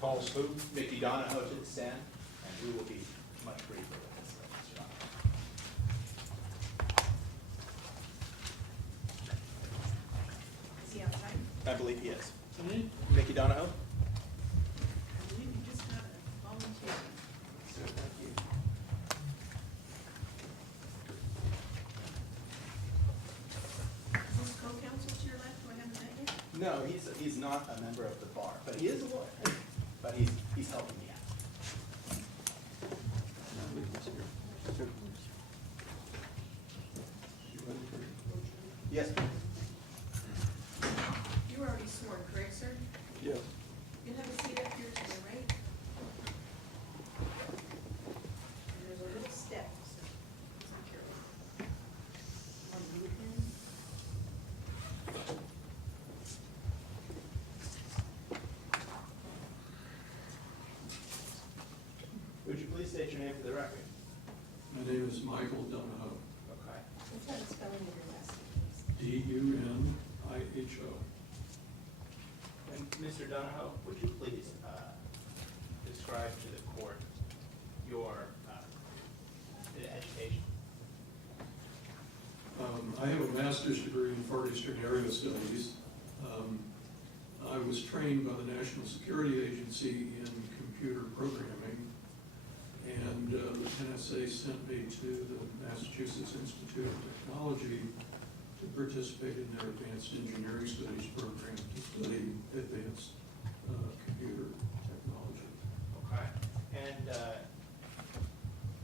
Calls who? Mickey Donahoe to the stand, and we will be much briefer with this. Mr. Donahoe. Is he outside? I believe he is. Mickey Donahoe? I believe you just got a volunteer. So, thank you. Is this co-counsel to your left who I haven't met yet? No, he's not a member of the bar, but he is a lawyer. But he's helping me out. Yes, ma'am. You were already sworn, correct, sir? Yes. You have a seat up here to the right. And there's a little step, so be careful. Want to move in? Would you please state your name for the record? My name is Michael Duniho, Okay. Let's have the spelling of your last name, Duniho. And Mr. Donahoe, would you please describe to the court your education? I have a master's degree in Far Eastern Area Studies. I was trained by the National Security Agency in computer programming, and the NSA sent me to the Massachusetts Institute of Technology to participate in their Advanced Engineering Studies program to study advanced computer technology. Okay. And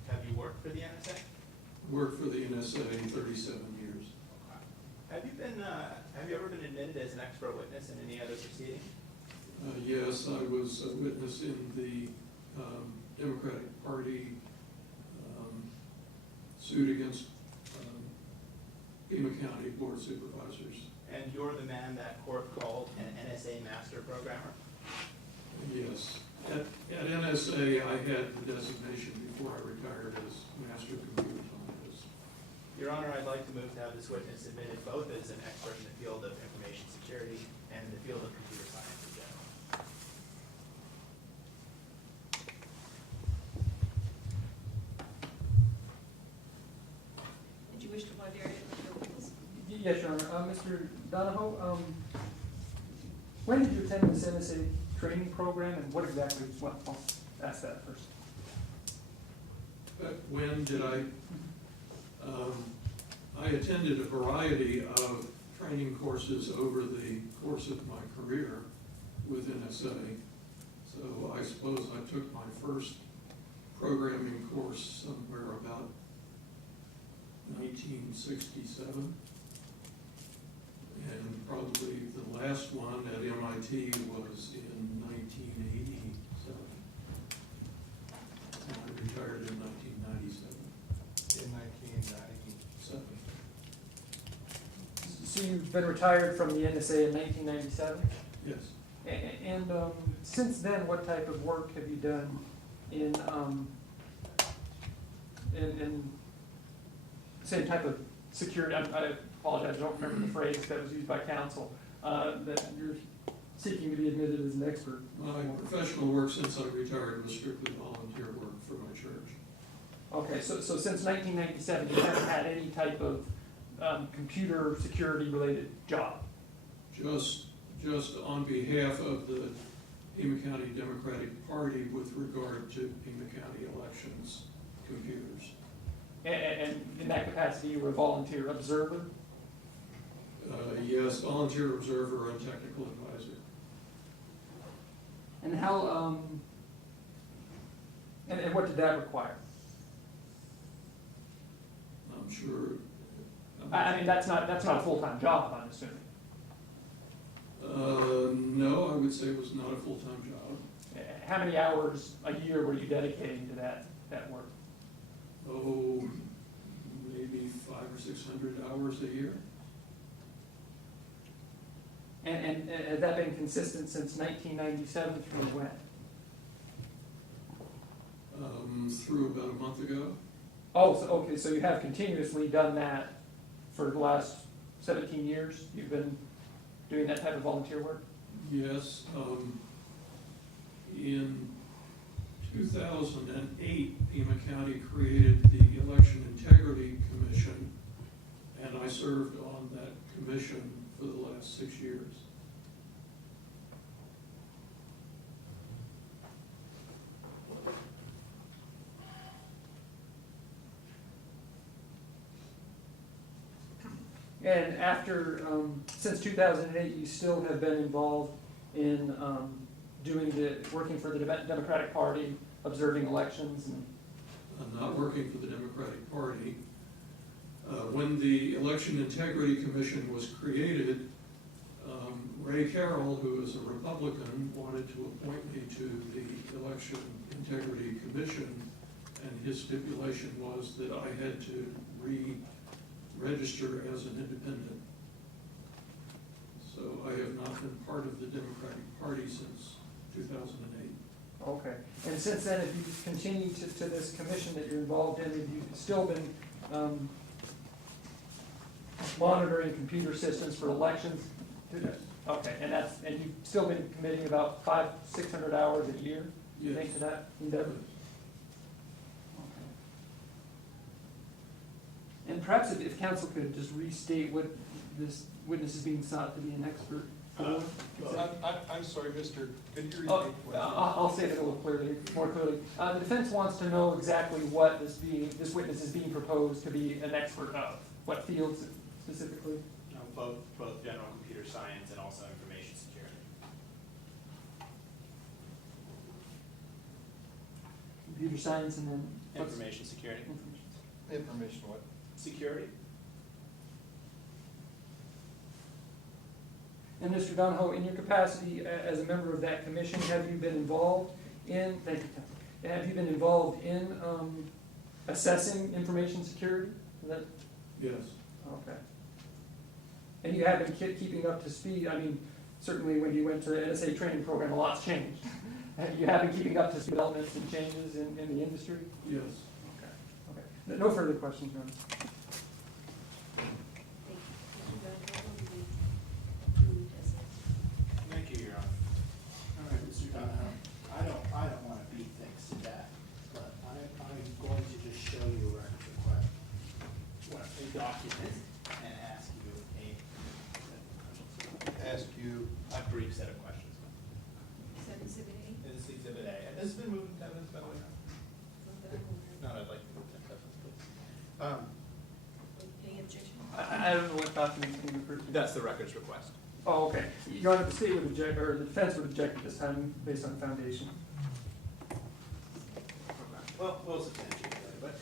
have you worked for the NSA? Worked for the NSA 37 years. Okay. Have you ever been admitted as an expert witness in any other proceeding? Yes, I was a witness in the Democratic Party suit against Pima County Board of Supervisors. And you're the man that court called an NSA master programmer? Yes. At NSA, I had the designation before I retired as Master Computer Scientist. Your Honor, I'd like to move to have this witness admitted both as an expert in the field of information security and in the field of computer science in general. Did you wish to voir dire with your witness? Yes, Your Honor. Mr. Donahoe, when did you attend this NSA training program, and what exactly, well, I'll ask that first. But when did I attended a variety of training courses over the course of my career with NSA. So I suppose I took my first programming course somewhere about 1967. And probably the last one at MIT was in 1987. And I retired in 1997. In 1997. So you've been retired from the NSA in 1997? Yes. And since then, what type of work have you done in same type of security? I apologize, I don't remember the phrase that was used by counsel, that you're seeking to be admitted as an expert. My professional work since I retired was strictly volunteer work for my church. Okay, so since 1997, you haven't had any type of computer security related job? Just on behalf of the Pima County Democratic Party with regard to Pima County elections computers. And in that capacity, you were a volunteer observer? Yes, volunteer observer and technical advisor. And how, and what did that require? I'm sure. I mean, that's not a full-time job, I'm assuming. No, I would say it was not a full-time job. How many hours a year were you dedicating to that work? Oh, maybe 500 or 600 hours a year. And has that been consistent since 1997 through when? Through about a month ago. Oh, so, okay, so you have continuously done that for the last 17 years? You've been doing that type of volunteer work? Yes. In 2008, Pima County created the Election Integrity Commission, and I served on that commission for the last 6 years. And after, since 2008, you still have been involved in working for the Democratic Party, observing elections, and I'm not working for the Democratic Party. When the Election Integrity Commission was created, Ray Carroll, who is a Republican, wanted to appoint me to the Election Integrity Commission, and his stipulation was that I had to register as an independent. So I have not been part of the Democratic Party since 2008. okay. And since then, have you continued to this commission that you're involved in? Have you still been monitoring computer systems for elections? Yes. Okay, and you've still been committing about 500-600 hours a year, you Yes. think, to that endeavor? Okay. And perhaps if council could just restate what this witness is being sought to be an expert for. I'm sorry, Mr., could you repeat? Oh, what- I'll say it a little more clearly. The defense wants to know exactly what this witness is being proposed to be an expert of. What fields specifically? Both general computer science and also information security. Computer science and then what's- Information security. Information what? Security? And Mr. Donahoe, in your capacity as a member of that commission, have you been involved in, thank you, Tim. Have you been involved in assessing information security? Is that, Yes. okay. And you have been keeping up to speed, I mean, certainly when you went to the NSA training program, a lot's changed. You have been keeping up to speed developments and changes in the industry? Yes. Okay, okay. No further questions, Your Honor. Thank you, Your Honor. All right, Mr. Donahoe, I don't want to beat things to death, but I'm going to just show you a record request, a document, and ask you Ask you, A brief set of questions. Is that exhibit A? This is exhibit A, and this has been moved to evidence, by the way. Not that I'm aware No, I'd like to move to evidence, please. of. Any objection? I don't know what document you refer to. That's the records request. Oh, okay. Your Honor, the state would object, or the defense would object at this time based on foundation. Well, substantially, but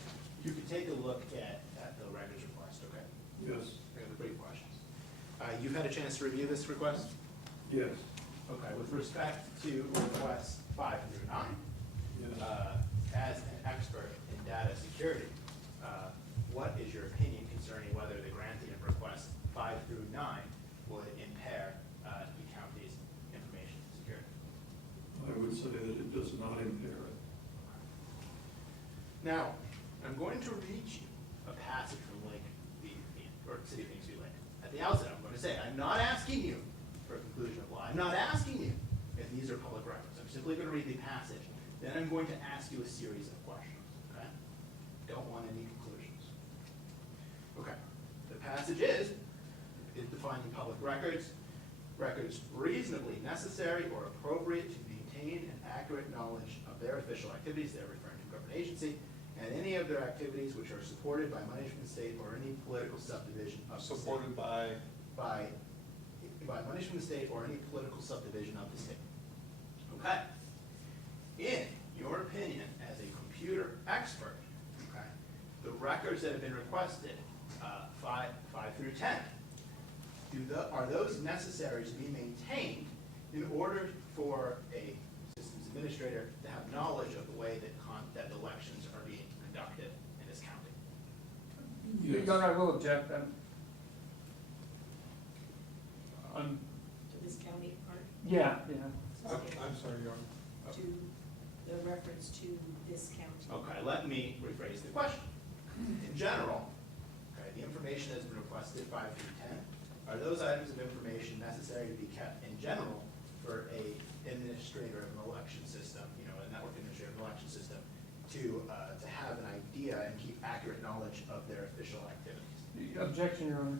you can take a look at the records request, okay? Yes. I have the brief questions. You've had a chance to review this request? Yes. Okay, with respect to requests 5 through 9, Yes. as an expert in data security, what is your opinion concerning whether the granting of requests 5 through 9 would impair the county's information security? I would say that it does not impair it. Now, I'm going to read you a passage from City of Phoenix v. Lake. At the outset, I'm going to say, I'm not asking you for a conclusion of law. I'm not asking you if these are public records. I'm simply going to read the passage. Then I'm going to ask you a series of questions, okay? Don't want any conclusions. Okay, the passage is defining public records reasonably necessary or appropriate to maintain an accurate knowledge of their official activities, they're referring to government agency, and any of their activities which are supported by money from the state or any political subdivision of the state. supported by, By money from the state or any political subdivision of the state. Okay? In your opinion, as a computer expert, okay, the records that have been requested, 5 through 10, are those necessary to be maintained in order for a systems administrator to have knowledge of the way that elections are being conducted in this county? Yes. Your Honor, I will object then. To this county part, Yeah. I'm sorry, Your Honor. to the reference to this county. Okay, let me rephrase the question. In general, okay, the information that's been requested 5 through 10, are those items of information necessary to be kept in general for a administrator of an election system, you know, a network administrator of an election system, to have an idea and keep accurate knowledge of their official activities. Objection, Your Honor.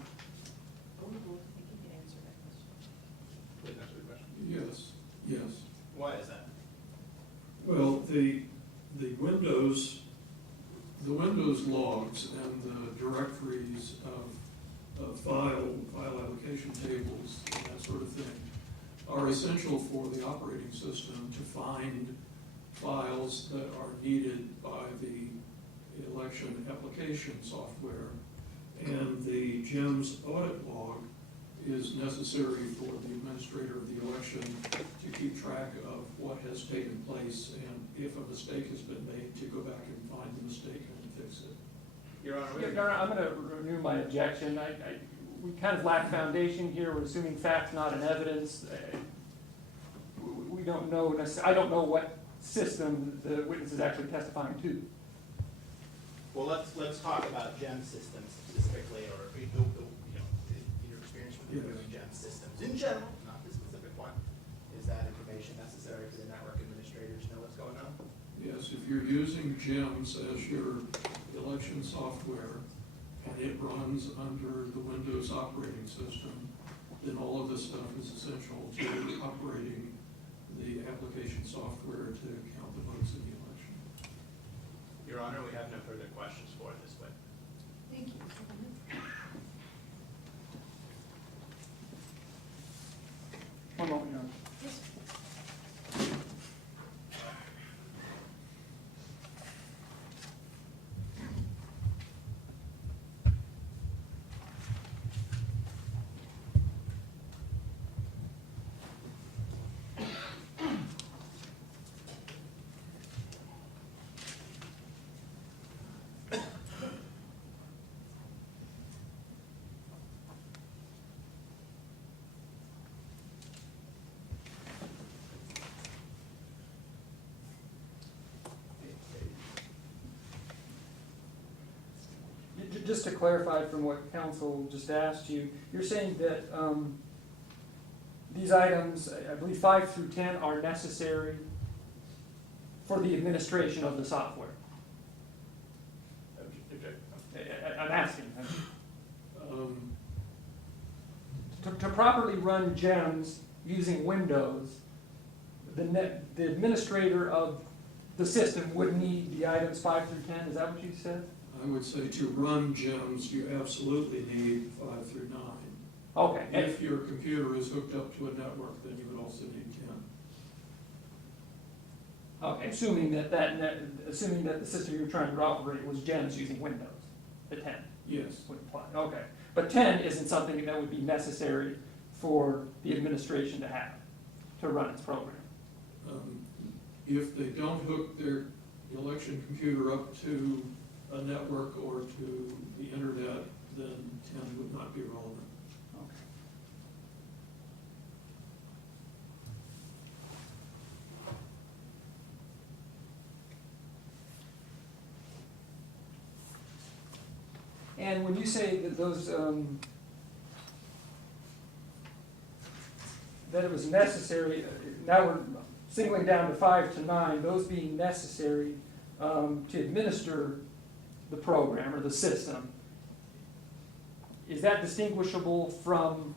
I think you can answer that question. Please answer the question. Yes, yes. Why is that? Well, the Windows logs and the directories of file allocation tables and that sort of thing are essential for the operating system to find files that are needed by the election application software. And the GEMS audit log is necessary for the administrator of the election to keep track of what has taken place, and if a mistake has been made, to go back and find the mistake and fix it. Your Honor, Your Honor, I'm going to renew my objection. We kind of lack foundation here. We're assuming facts, not an evidence. We don't know, I don't know what system the witness is actually testifying to. well, let's talk about GEM systems specifically, or you know, your experience with reviewing GEM systems in general, not this specific one. Is that information necessary for the network administrators to know what's going on? Yes, if you're using GEMS as your election software and it runs under the Windows operating system, then all of this stuff is essential to operating the application software to count the votes in the election. Your Honor, we have no further questions for this witness. Thank you, Mr. Bennett. One moment, Your Honor. Yes. Just to clarify from what counsel just asked you, you're saying that these items, I believe 5 through 10, are necessary for the administration of the software? I'm asking. To properly run GEMS using Windows, the administrator of the system would need the items 5 through 10, is that what you said? I would say to run GEMS, you absolutely need 5 through 9. Okay. If your computer is hooked up to a network, then you would also need 10. Okay, assuming that the system you're trying to operate was GEMS using Windows, the 10 Yes. would apply. Okay, but 10 isn't something that would be necessary for the administration to have to run its program. If they don't hook their election computer up to a network or to the internet, then 10 would not be relevant. Okay. And when you say that those, that it was necessary, now we're singling down to 5 to 9, those being necessary to administer the program or the system, is that distinguishable from,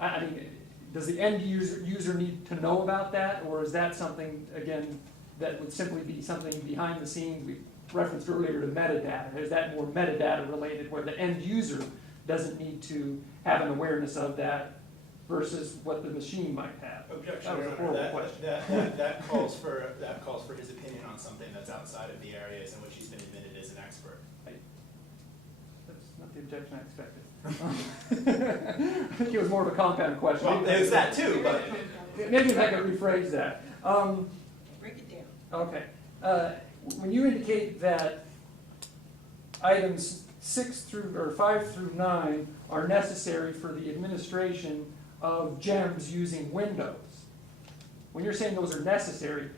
I mean, does the end user need to know about that, or is that something, again, that would simply be something behind the scenes? We referenced earlier to metadata. Is that more metadata related, where the end user doesn't need to have an awareness of that versus what the machine might have? Objection, That was a Your horrible Honor. question. That calls for his opinion on something that's outside of the areas in which he's been admitted as an expert. That's not the objection I expected. I think it was more of a compound question. Well, there's that too, but. Maybe if I could rephrase that. Break it down. Okay. When you indicate that items 5 through 9 are necessary for the administration of GEMS using Windows, when you're saying those are necessary,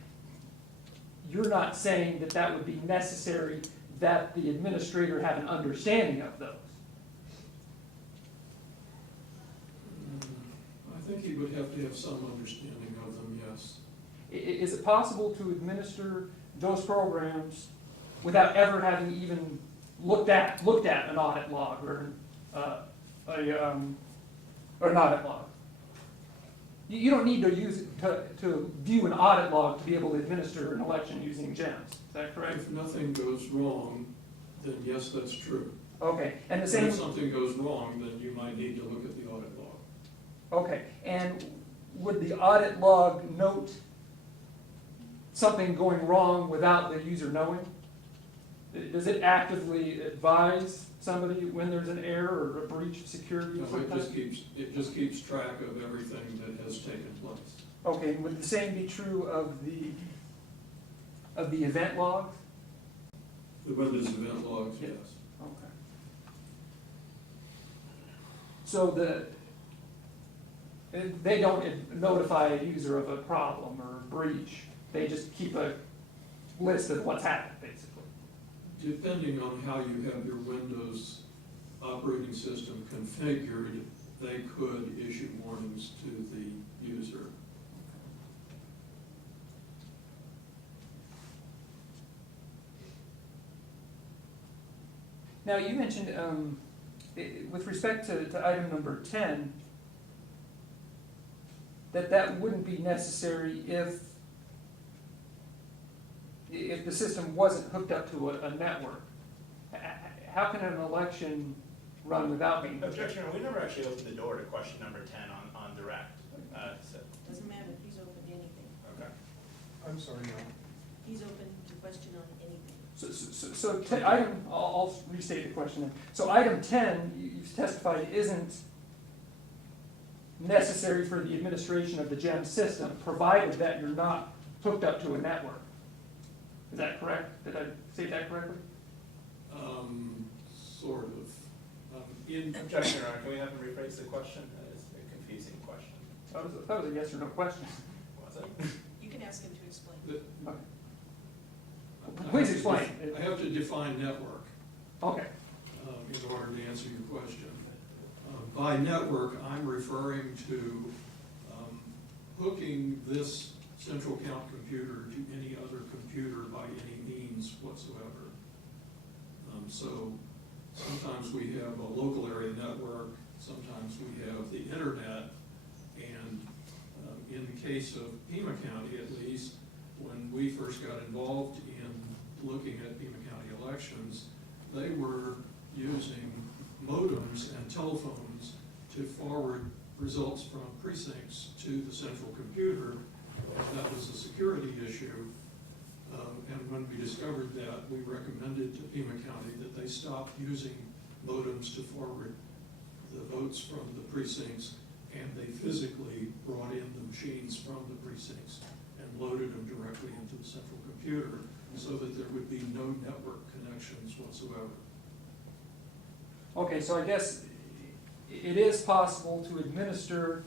you're not saying that that would be necessary that the administrator have an understanding of those. I think he He would have to have some understanding of them, yes. Is it possible to administer those programs without ever having even looked at an audit log or an audit log? You don't need to use it to view an audit log to be able to administer an election using GEMS. Is that correct? If nothing goes wrong, then yes, that's true. Okay, and the But same. if something goes wrong, then you might need to look at the audit log. Okay, and would the audit log note something going wrong without the user knowing? Does it actively advise somebody when there's an error or a breach of security? No, or something? it just keeps track of everything that has taken place. Okay, would the same be true of the event logs? The Windows event logs, yes. Okay. So they don't notify a user of a problem or a breach, they just keep a list of what's happened, basically. Depending on how you have your Windows operating system configured, they could issue warnings to the user. Now, you mentioned, with respect to item number 10, that wouldn't be necessary if the system wasn't hooked up to a network. How can an election run without being hooked up? Objection, we never actually opened the door to question number 10 on direct. So, Doesn't matter, he's open to anything. okay. I'm sorry, no. He's open to question on anything. I'll restate the question then. So item 10, you've testified, isn't necessary for the administration of the GEM system, provided that you're not hooked up to a network. Is that correct? Did I say that correctly? Sort of. Objection, Your Honor, can we have him rephrase the question? It's a confusing question. That was a yes or no question. Was it? You can ask him to explain. Okay. I Please have to explain. I have to define network Okay. in order to answer your question. By network, I'm referring to hooking this central count computer to any other computer by any means whatsoever. So sometimes we have a local area network, sometimes we have the internet, and in the case of Pima County at least, when we first got involved in looking at Pima County elections, they were using modems and telephones to forward results from precincts to the central computer. That was a security issue. And when we discovered that, we recommended to Pima County that they stop using modems to forward the votes from the precincts, and they physically brought in the machines from the precincts and loaded them directly into the central computer so that there would be no network connections whatsoever. Okay, so I guess it is possible to administer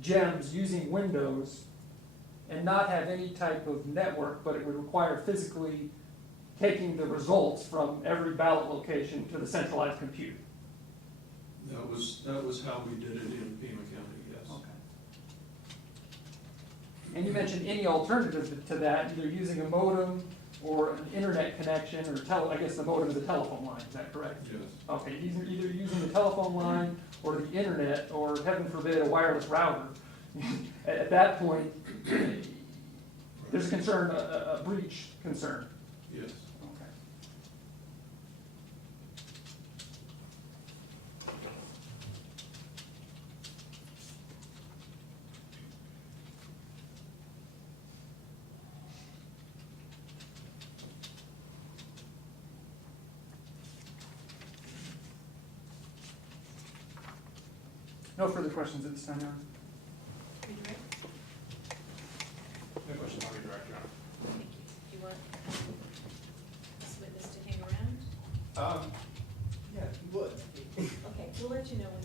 GEMS using Windows and not have any type of network, but it would require physically taking the results from every ballot location to the centralized computer. That was how we did it in Pima County, yes. Okay. And you mentioned any alternative to that, either using a modem or an internet connection, or I guess the modem is a telephone line, is that correct? Yes. Okay, either using the telephone line or the internet, or heaven forbid, a wireless router. At that point, there's a concern, a breach concern. Yes. Okay. No further questions at this time, Your Honor. Redirect? No question on redirect, Your Honor. Thank you. Do you want this witness to hang around? Yeah, he would. Okay, we'll let you know when